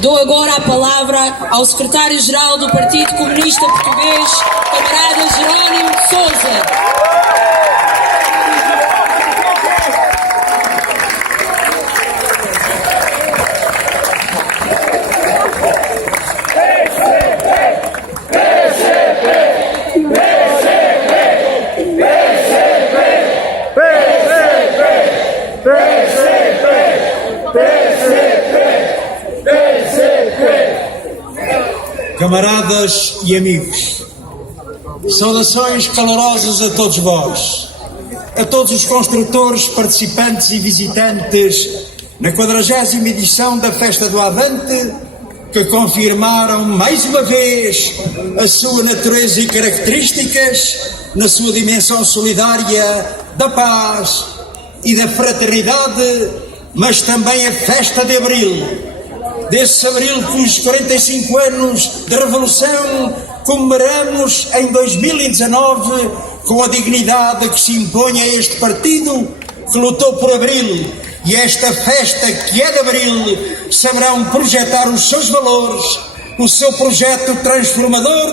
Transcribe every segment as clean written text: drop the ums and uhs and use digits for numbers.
Dou agora a palavra ao secretário-geral do Partido Comunista Português, camarada Jerónimo de Sousa. Camaradas e amigos, saudações calorosas a todos vós, a todos os construtores, participantes e visitantes na 40ª edição da Festa do Avante, que confirmaram mais uma vez a sua natureza e características na sua dimensão solidária da paz e da fraternidade, mas também a Festa de Abril. Desse Abril cujos 45 anos de Revolução comemoramos em 2019 com a dignidade que se impõe a este partido que lutou por Abril. E esta festa que é de Abril saberão projetar os seus valores, o seu projeto transformador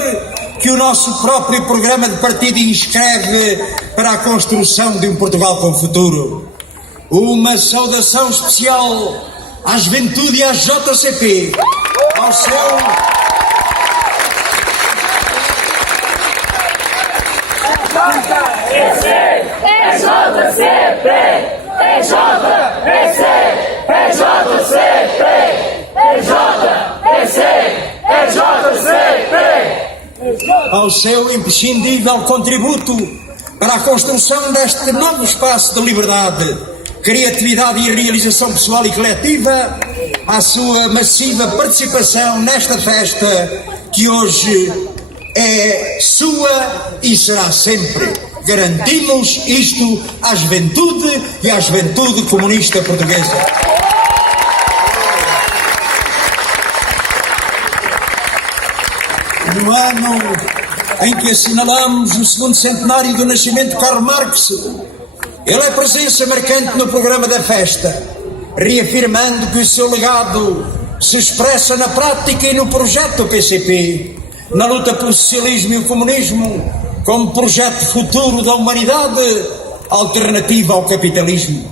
que o nosso próprio programa de partido inscreve para a construção de um Portugal com futuro. Uma saudação especial à juventude e à JCP, ao seu... É JCP, é JPC, é JCP, é JPC, é JCP. Ao seu imprescindível contributo para a construção deste novo espaço de liberdade, criatividade e realização pessoal e coletiva, à sua massiva participação nesta festa que hoje é sua e será sempre. Garantimos isto à juventude e à juventude comunista portuguesa. No ano em que assinalamos o 2º centenário do nascimento de Karl Marx, ele é presença marcante no programa da festa, reafirmando que o seu legado se expressa na prática e no projeto do PCP, na luta pelo socialismo e o comunismo como projeto futuro da humanidade, alternativa ao capitalismo.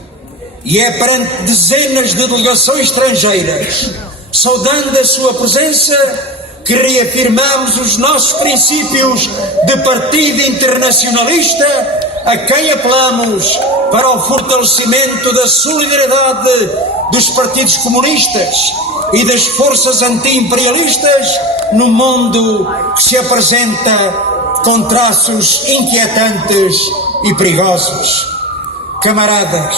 E é perante dezenas de delegações estrangeiras, saudando a sua presença, que reafirmamos os nossos princípios de partido internacionalista, a quem apelamos para o fortalecimento da solidariedade dos partidos comunistas e das forças anti-imperialistas no mundo que se apresenta com traços inquietantes e perigosos. Camaradas,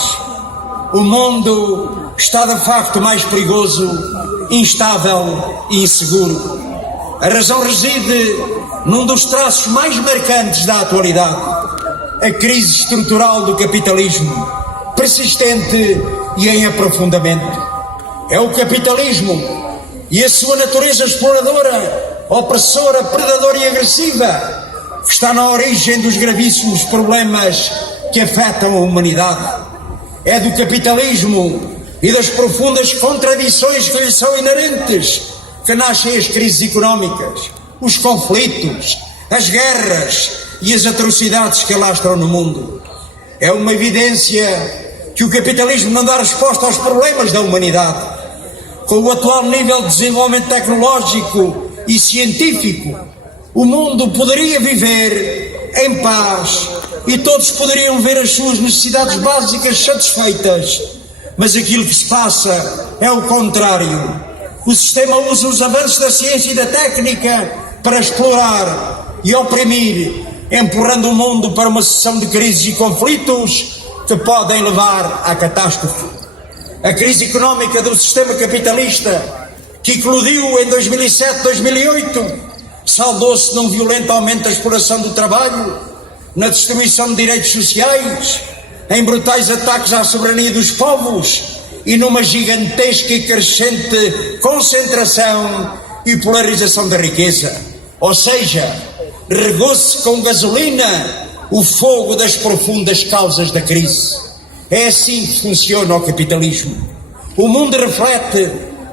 o mundo está de facto mais perigoso, instável e inseguro. A razão reside num dos traços mais marcantes da atualidade: a crise estrutural do capitalismo, persistente e em aprofundamento. É o capitalismo e a sua natureza exploradora, opressora, predadora e agressiva que está na origem dos gravíssimos problemas que afetam a humanidade. É do capitalismo e das profundas contradições que lhe são inerentes que nascem as crises económicas, os conflitos, as guerras e as atrocidades que alastram no mundo. É uma evidência que o capitalismo não dá resposta aos problemas da humanidade. Com o atual nível de desenvolvimento tecnológico e científico, o mundo poderia viver em paz e todos poderiam ver as suas necessidades básicas satisfeitas. Mas aquilo que se passa é o contrário. O sistema usa os avanços da ciência e da técnica para explorar e oprimir, empurrando o mundo para uma sucessão de crises e conflitos que podem levar à catástrofe. A crise económica do sistema capitalista, que eclodiu em 2007-2008, saldou-se num violento aumento da exploração do trabalho, na destruição de direitos sociais, em brutais ataques à soberania dos povos e numa gigantesca e crescente concentração e polarização da riqueza. Ou seja, regou-se com gasolina o fogo das profundas causas da crise. É assim que funciona o capitalismo. O mundo reflete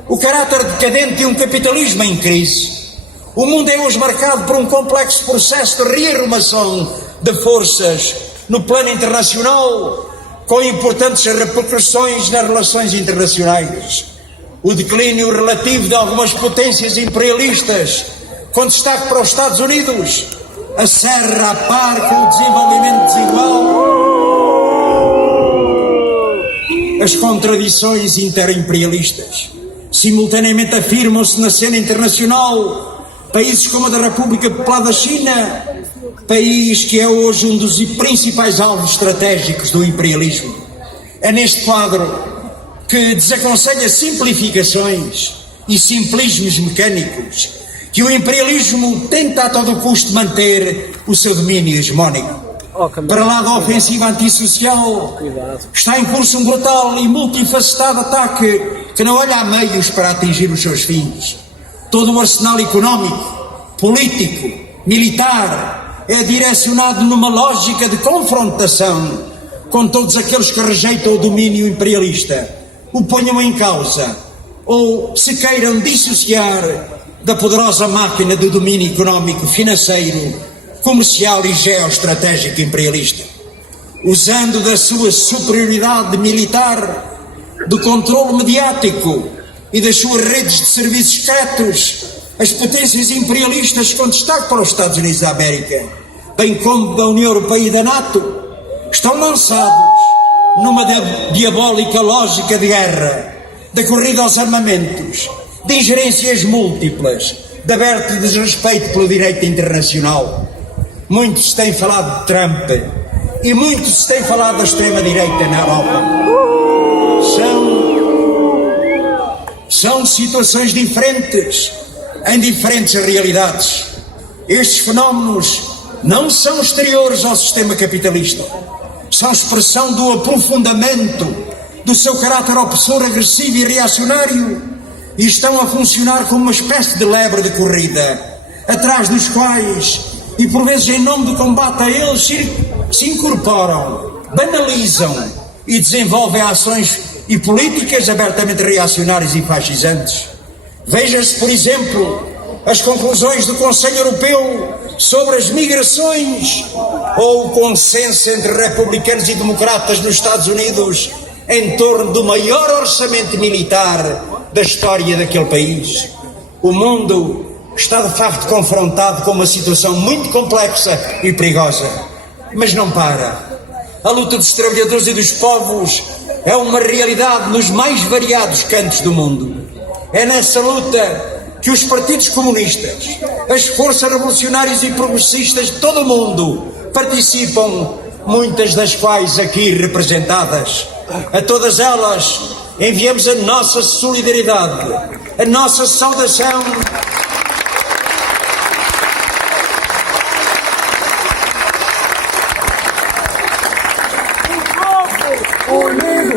o caráter decadente de um capitalismo em crise. O mundo é hoje marcado por um complexo processo de rearrumação de forças no plano internacional, com importantes repercussões nas relações internacionais. O declínio relativo de algumas potências imperialistas, com destaque para os Estados Unidos, acerra a par com o desenvolvimento desigual. As contradições interimperialistas simultaneamente afirmam-se na cena internacional. Países como a da República Popular da China, país que é hoje um dos principais alvos estratégicos do imperialismo. É neste quadro que desaconselha simplificações e simplismos mecânicos que o imperialismo tenta a todo custo manter o seu domínio hegemónico. Para lá da ofensiva antissocial, está em curso um brutal e multifacetado ataque que não olha a meios para atingir os seus fins. Todo o arsenal económico, político, militar é direcionado numa lógica de confrontação com todos aqueles que rejeitam o domínio imperialista, o ponham em causa ou se queiram dissociar da poderosa máquina do domínio económico, financeiro, comercial e geoestratégico imperialista. Usando da sua superioridade militar, do controle mediático e das suas redes de serviços secretos, as potências imperialistas, com destaque para os Estados Unidos da América, bem como da União Europeia e da NATO, estão lançados numa diabólica lógica de guerra, da corrida aos armamentos, de ingerências múltiplas, de aberto desrespeito pelo direito internacional. Muito se tem falado de Trump e muito se tem falado da extrema-direita na Europa. São situações diferentes, em diferentes realidades. Estes fenómenos não são exteriores ao sistema capitalista. São expressão do aprofundamento do seu caráter opressor, agressivo e reacionário, e estão a funcionar como uma espécie de lebre de corrida, atrás dos quais, e por vezes em nome do combate a eles, se incorporam, banalizam e desenvolvem ações e políticas abertamente reacionárias e fascisantes. Veja-se, por exemplo, as conclusões do Conselho Europeu sobre as migrações, ou o consenso entre republicanos e democratas nos Estados Unidos em torno do maior orçamento militar da história daquele país. O mundo está de facto confrontado com uma situação muito complexa e perigosa, mas não para. A luta dos trabalhadores e dos povos é uma realidade nos mais variados cantos do mundo. É nessa luta que os partidos comunistas, as forças revolucionárias e progressistas de todo o mundo participam, muitas das quais aqui representadas. A todas elas enviamos a nossa solidariedade, a nossa saudação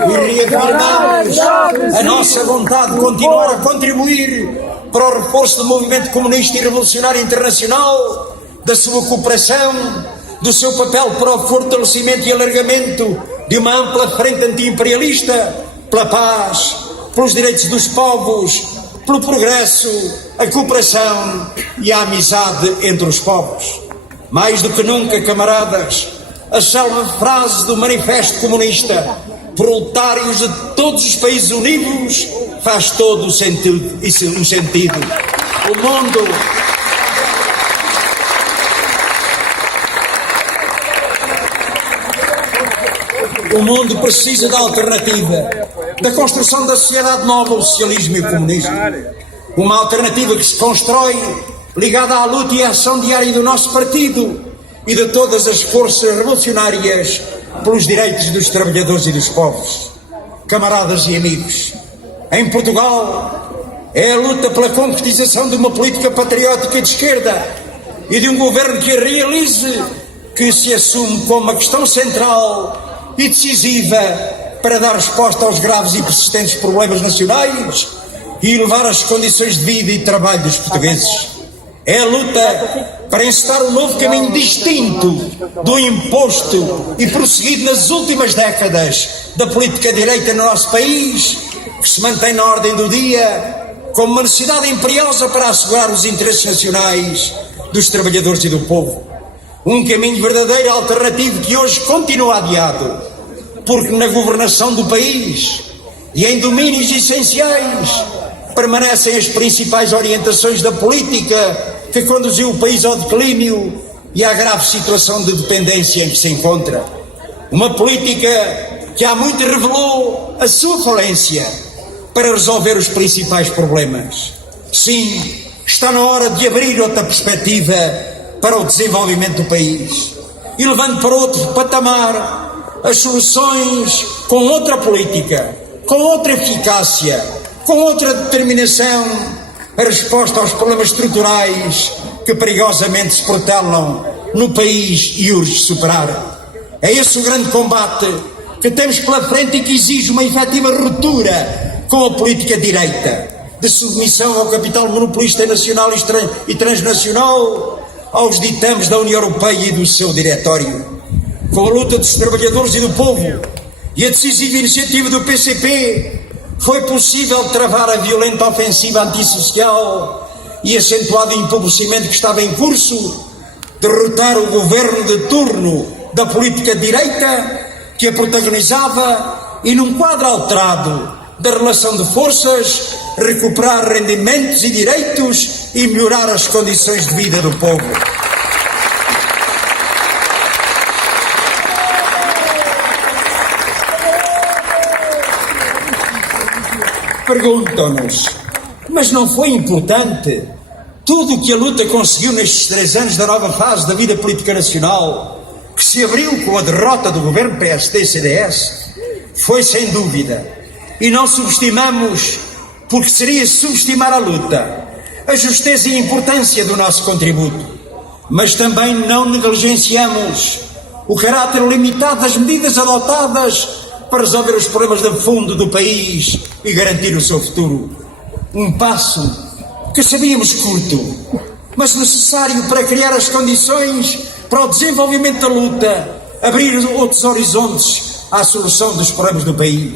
e reafirmamos a nossa vontade de continuar a contribuir para o reforço do movimento comunista e revolucionário internacional, da sua cooperação, do seu papel para o fortalecimento e alargamento de uma ampla frente anti-imperialista, pela paz, pelos direitos dos povos, pelo progresso, a cooperação e a amizade entre os povos. Mais do que nunca, camaradas, a célebre frase do Manifesto Comunista, proletários de todos os países unidos, faz todo o sentido. O mundo precisa da alternativa, da construção da sociedade nova, o socialismo e o comunismo. Uma alternativa que se constrói ligada à luta e à ação diária do nosso partido e de todas as forças revolucionárias pelos direitos dos trabalhadores e dos povos. Camaradas e amigos, em Portugal é a luta pela concretização de uma política patriótica de esquerda e de um governo que a realize, que se assume como uma questão central e decisiva para dar resposta aos graves e persistentes problemas nacionais e elevar as condições de vida e de trabalho dos portugueses. É a luta para encetar um novo caminho distinto do imposto e prosseguido nas últimas décadas da política direita no nosso país, que se mantém na ordem do dia como uma necessidade imperiosa para assegurar os interesses nacionais dos trabalhadores e do povo. Um caminho verdadeiro alternativo que hoje continua adiado, porque na governação do país e em domínios essenciais permanecem as principais orientações da política que conduziu o país ao declínio e à grave situação de dependência em que se encontra. Uma política que há muito revelou a sua falência para resolver os principais problemas. Sim, está na hora de abrir outra perspectiva para o desenvolvimento do país e levando para outro patamar as soluções com outra política, com outra eficácia, com outra determinação, a resposta aos problemas estruturais que perigosamente se protelam no país e urge superar. É esse o grande combate que temos pela frente e que exige uma efetiva ruptura com a política direita, de submissão ao capital monopolista nacional e transnacional, aos ditames da União Europeia e do seu diretório. Com a luta dos trabalhadores e do povo e a decisiva iniciativa do PCP, foi possível travar a violenta ofensiva antissocial e acentuado empobrecimento que estava em curso, derrotar o governo de turno da política direita que a protagonizava e, num quadro alterado da relação de forças, recuperar rendimentos e direitos e melhorar as condições de vida do povo. Perguntam-nos, mas não foi importante tudo o que a luta conseguiu nestes 3 anos da nova fase da vida política nacional, que se abriu com a derrota do governo PSD-CDS? Foi sem dúvida. E não subestimamos, porque seria subestimar a luta, a justeza e a importância do nosso contributo. Mas também não negligenciamos o caráter limitado das medidas adotadas para resolver os problemas de fundo do país e garantir o seu futuro. Um passo que sabíamos curto, mas necessário para criar as condições para o desenvolvimento da luta, abrir outros horizontes à solução dos problemas do país.